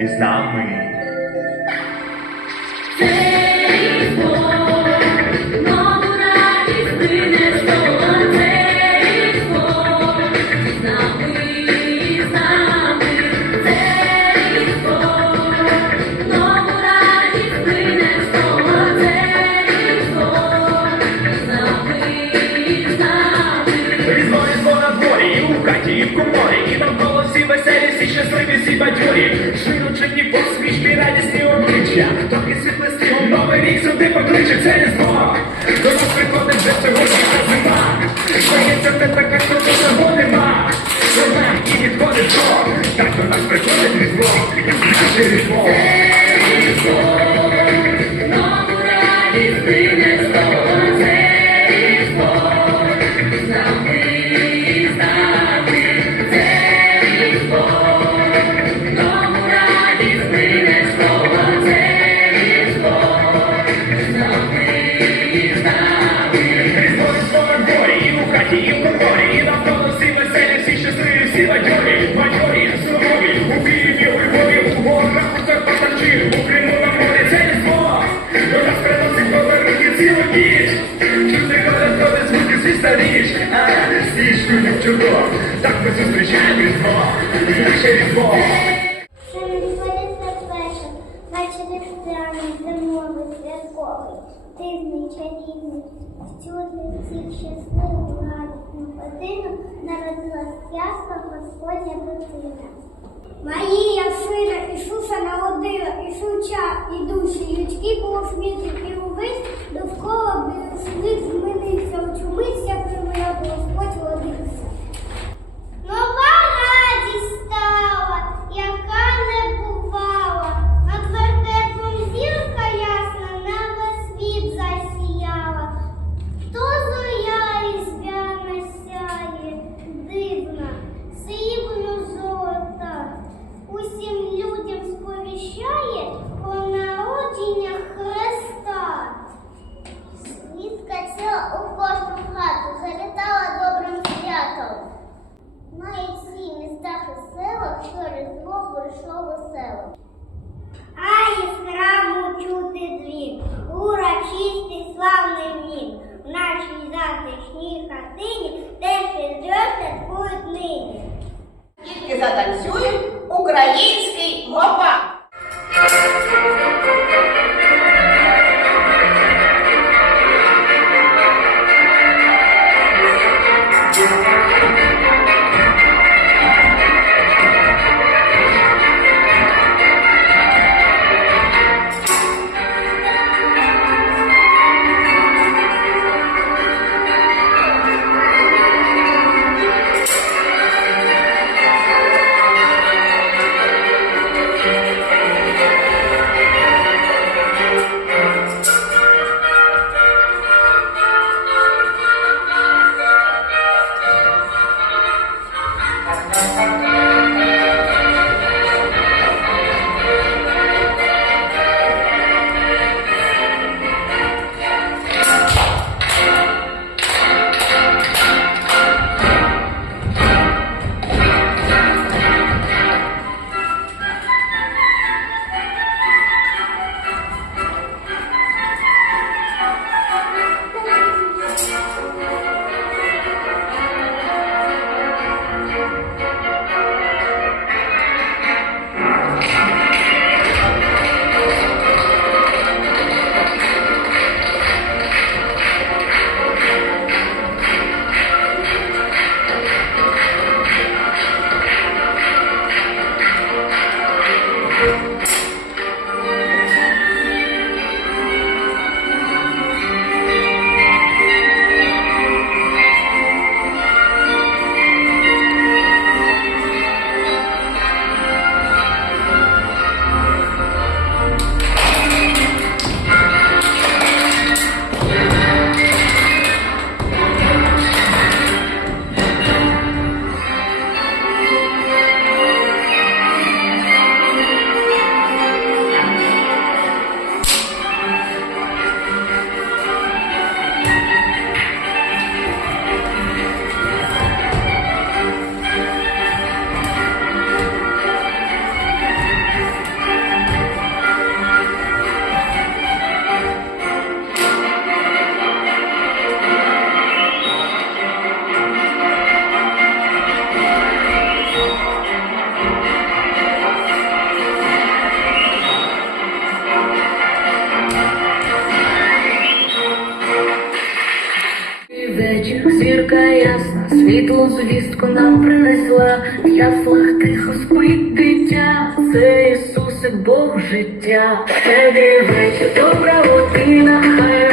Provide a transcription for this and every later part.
is not winning. всі бадьорі, широчені посмішки, радісні обличчя, Трохи світлисті у новий рік сюди покличе, це не різдво. До нас приходить вже сьогодні зима. Здається, тебе Так ми зустрічаємо різдво, наше різдво. Не виходить на вечір, бачити странний зимовий святковий, дивний чарівний, всюди всіх щасливу годину народилась ясна Господня дитина. Марія, сина Ісуса народила, і суча, і душі, і людські по світі, і увесь довкола білий слід як очумився, привела Господь водився. Não vai! Né? і затанцюємо український гопак. Ясну звістку нам принесла, в яслах тихо спить дитя, це Ісусик Бог життя, щедрий вечір, добра година, хай.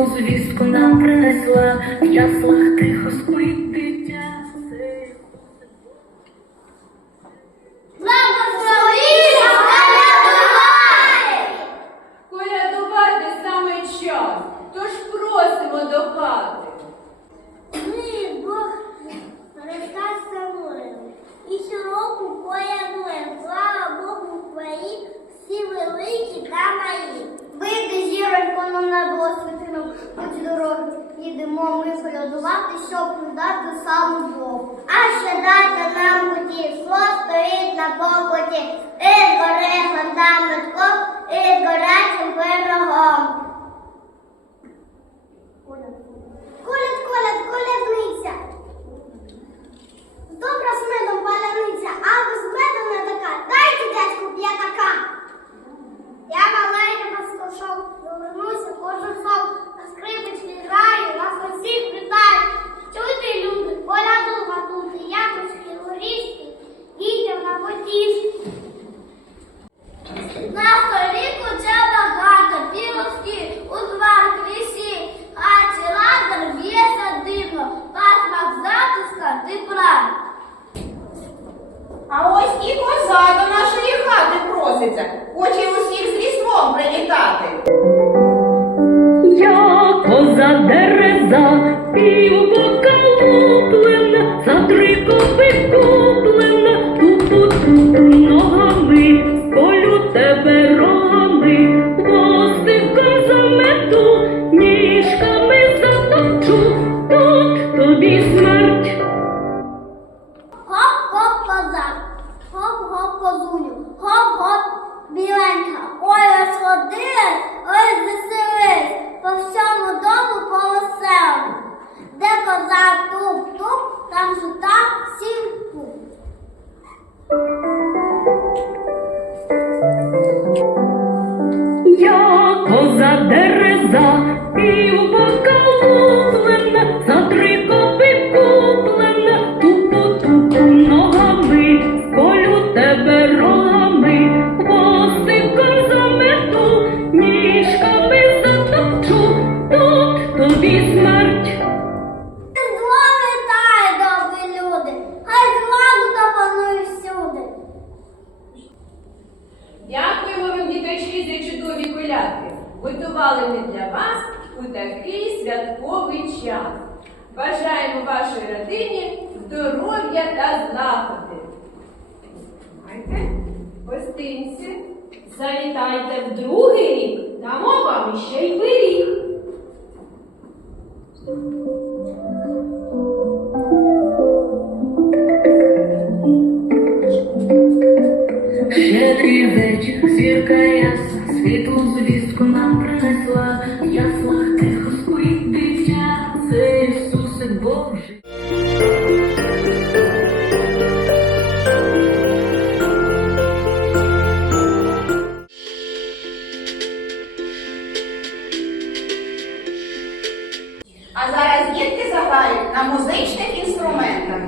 музу нам принесла в яслах тихо спить. радуватися, продати саму Богу. А ще дайте нам путі, зло стоїть на покуті, і гори фундаментком, і горячим пирогом. Кулят, кулят, кулятниця. Добра з медом паляниця, а без меду не така. Дайте дядьку п'ятака. you, but go on, гостинці. Завітайте в другий рік, дамо вам ще й пиріг. Щедрий вечір, зірка ясна. на музичних інструментах.